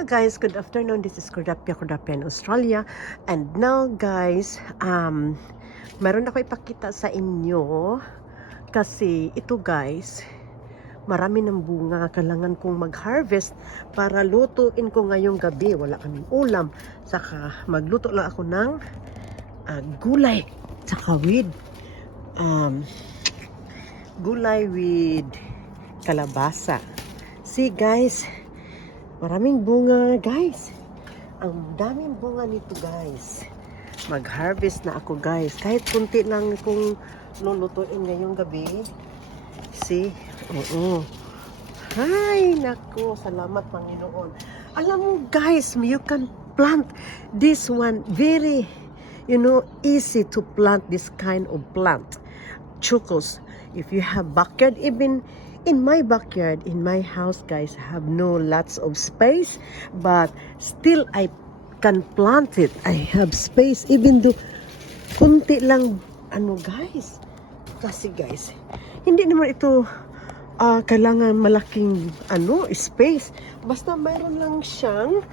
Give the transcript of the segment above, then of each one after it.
guys, good afternoon. This is Kordapia Kordapia in Australia. And now guys, um, meron ako ipakita sa inyo kasi ito guys, marami ng bunga. Kailangan kong mag-harvest para lutuin ko ngayong gabi. Wala kaming ulam. Saka magluto lang ako ng ah, gulay. Saka with um, gulay with kalabasa. See guys, Maraming bunga, guys. Ang daming bunga nito, guys. Mag-harvest na ako, guys. Kahit kunti lang kung lulutuin ngayong gabi. See? Oo. Hi, nako. Salamat, Panginoon. Alam mo, guys, you can plant this one very, you know, easy to plant this kind of plant. Chukos. If you have backyard, even in my backyard, in my house, guys, I have no lots of space, but still I can plant it. I have space, even though kunti lang, ano guys. Kasi guys, hindi naman ito ah, kailangan malaking ano space. Basta mayroon lang siyang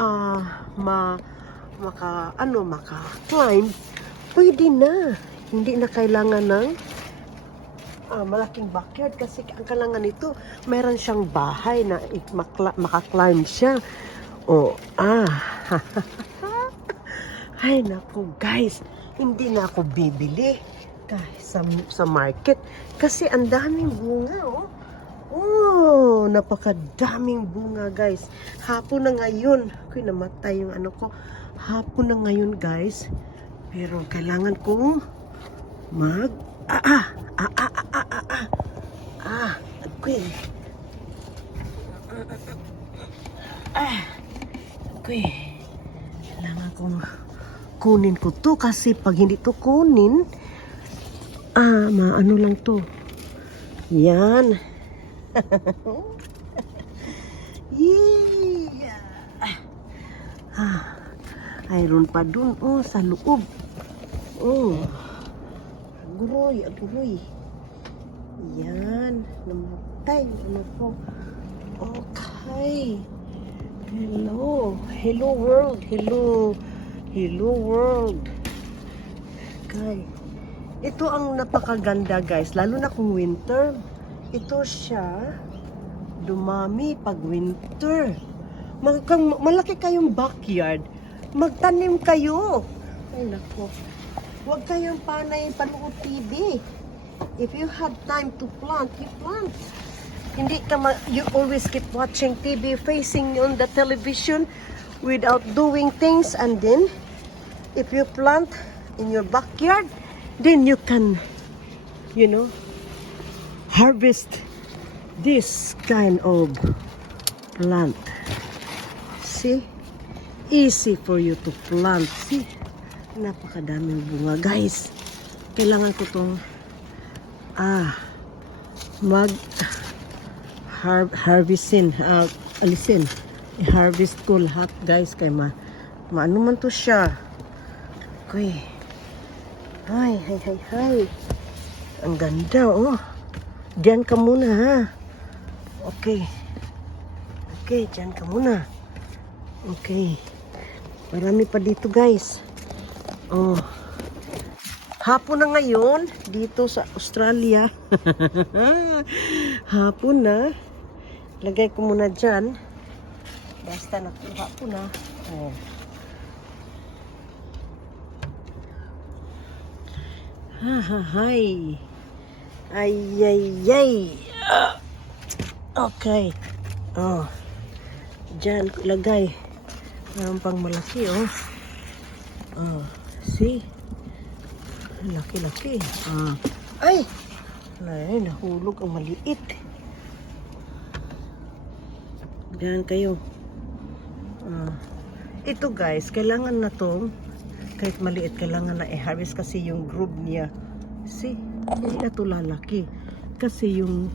ah, ma maka ano maka climb pwede na hindi na kailangan ng ah, malaking backyard kasi ang kailangan nito, meron siyang bahay na makaklimb siya. O, ah. Ay, naku, guys. Hindi na ako bibili guys, sa, sa market. Kasi ang daming bunga, oh. Oh, napakadaming bunga, guys. Hapon na ngayon. Ako'y namatay yung ano ko. Hapon na ngayon, guys. Pero kailangan kong mag... Ah, ah, ah, ah, ah, ah, ah, ah. Okay. Ah, kong kunin ko to kasi pag hindi to kunin, ah, maano lang to. Yan. yeah. Ah, ayron pa dun, oh, sa loob. Oh. Aguroy, aguroy. Yan. Namatay. Ano po? Okay. Hello. Hello world. Hello. Hello world. Okay. Ito ang napakaganda guys. Lalo na kung winter. Ito siya. Dumami pag winter. Mag, malaki kayong backyard, magtanim kayo. Ay nako. Huwag kayong panay panood TV. If you had time to plant, you plant. Hindi ka ma- you always keep watching TV, facing on the television without doing things and then if you plant in your backyard, then you can, you know, harvest this kind of plant. See? Easy for you to plant. See? Napakadaming bunga. Guys, kailangan ko tong ah, mag har harvestin, ah, alisin. I-harvest ko lahat guys kay ma maano man to siya. Okay. Ay, hay, hay, hay. Ang ganda, oh. Diyan ka muna, ha. Okay. Okay, diyan ka muna. Okay. Marami pa dito, guys. Oh. Hapon na ngayon dito sa Australia. Hapon na. Lagay ko muna dyan. Basta nakuha ko na. Oh. Ha ha hay. Ay ay ay. Okay. Oh. Diyan ko lagay. Meron pang malaki oh. Oh. See? Laki-laki. Ah. Ay! Ay, nahulog ang maliit. Diyan kayo. Ah. Ito guys, kailangan na to kahit maliit, kailangan na i-harvest kasi yung grove niya. See? Hindi na to lalaki. Kasi yung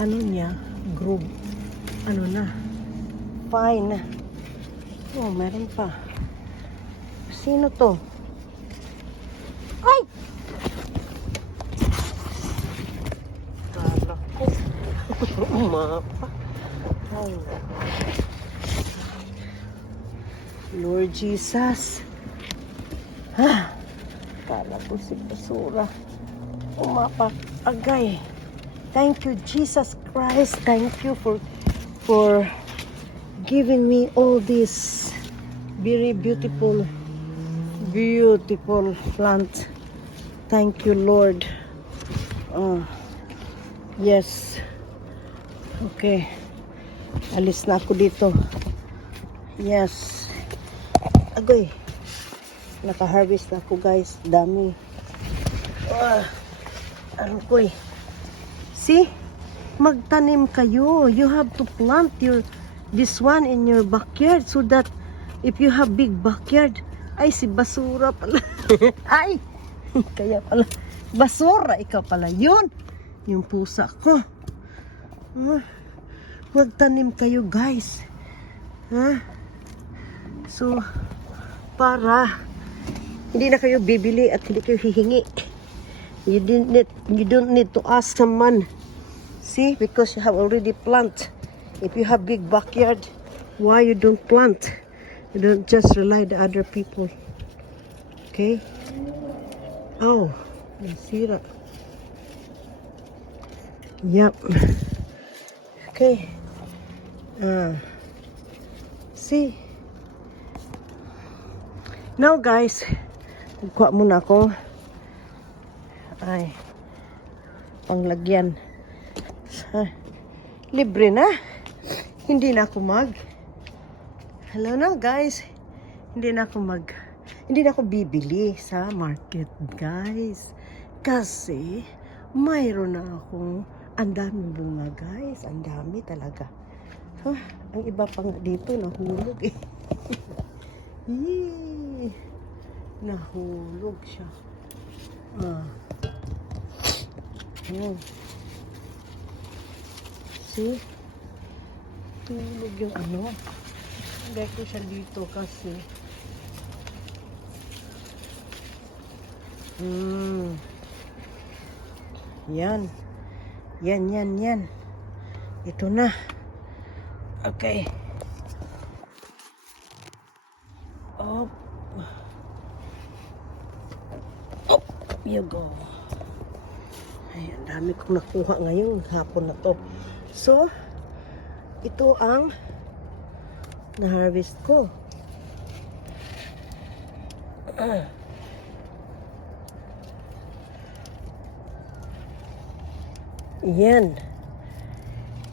ano niya, grove, ano na, fine. Oh, meron pa. Sino to? Ay! Kala ko. Umapa. Ay. Lord Jesus. Ha? Kala ko si basura. Umapak agay. Thank you, Jesus Christ. Thank you for for giving me all this very beautiful, beautiful plant. Thank you, Lord. Oh, yes. Okay. Alis na ako dito. Yes. Agoy. Naka-harvest na ako, guys. Dami. Ah, ano ko eh. See? Magtanim kayo. You have to plant your this one in your backyard so that if you have big backyard, ay si basura pala. ay! Kaya pala. Basura, ikaw pala yun. Yung pusa ko. Ah, magtanim kayo, guys. Ha? So, para hindi na kayo bibili at hindi kayo hihingi. You didn't need, you don't need to ask someone. See, because you have already plant. If you have big backyard, why you don't plant? You don't just rely the other people. Okay? Oh, nasira. Yep. Okay. Ah. See? Now guys, nagkuha muna ako. Ay, panglagyan. Ha, libre na. Hindi na ako mag. Hello na guys. Hindi na ako mag. Hindi na ako bibili sa market guys. Kasi mayroon na akong ang daming bunga guys. Ang dami talaga. Ha, ang iba pa nga dito nahulog eh. Yee. Nahulog siya. Ah. Oh. See? Tulog yung ano. Hindi ko siya dito kasi. Hmm. Yan. Yan, yan, yan. Ito na. Okay. Up. Up. You go. Ay, ang dami kong nakuha ngayong hapon na to. So, ito ang na-harvest ko. Ah. Yan.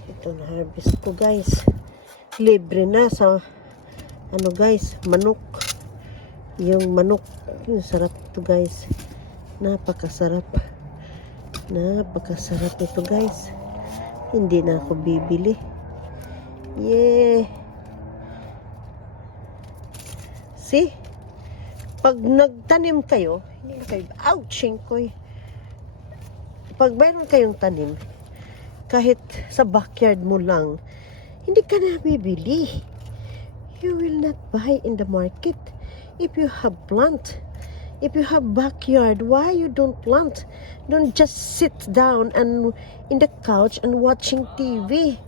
Ito na-harvest ko guys. Libre na sa ano guys, manok. Yung manok, yung sarap to guys. Napakasarap. Napakasarap ito guys. Hindi na ako bibili. Yeah. See? Pag nagtanim kayo, hindi kayo, ouching ko Pag mayroon kayong tanim, kahit sa backyard mo lang, hindi ka na bibili. You will not buy in the market. If you have plant, if you have backyard, why you don't plant? Don't just sit down and in the couch and watching TV.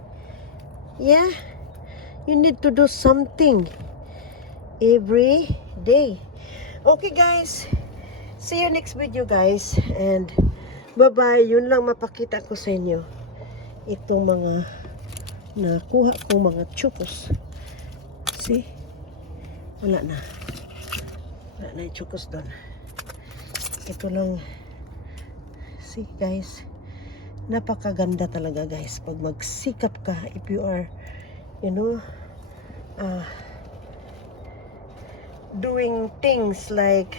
Yeah, you need to do something every day. Okay, guys. See you next video, guys. And bye-bye. Yun lang mapakita ko sa inyo. Itong mga nakuha kong mga chukos. See? Wala na. Wala na yung chukos doon. Ito lang. See, guys. Napakaganda talaga, guys. Pag magsikap ka, if you are, you know, uh, doing things like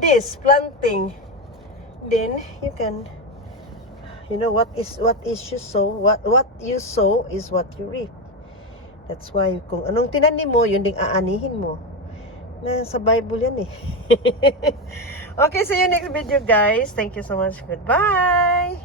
this, planting, then you can, you know, what is what is you sow, what what you sow is what you reap. That's why kung anong tinanim mo, yun ding aanihin mo. Na sa Bible yan eh. okay, see you next video guys. Thank you so much. Goodbye.